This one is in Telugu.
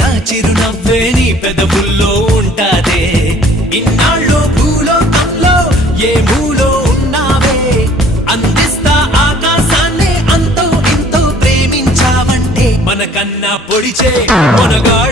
నా చిరునవ్వే నీ పెదవుల్లో ఉంటాదే. ఇన్నాళ్ళు భూలోకంలో ఏ మూలో ఉన్నావే, అందిస్తా ఆకాశాన్ని అంతో ఇంతో ప్రేమించావంటే. మనకన్నా పొడిచే మనగాడు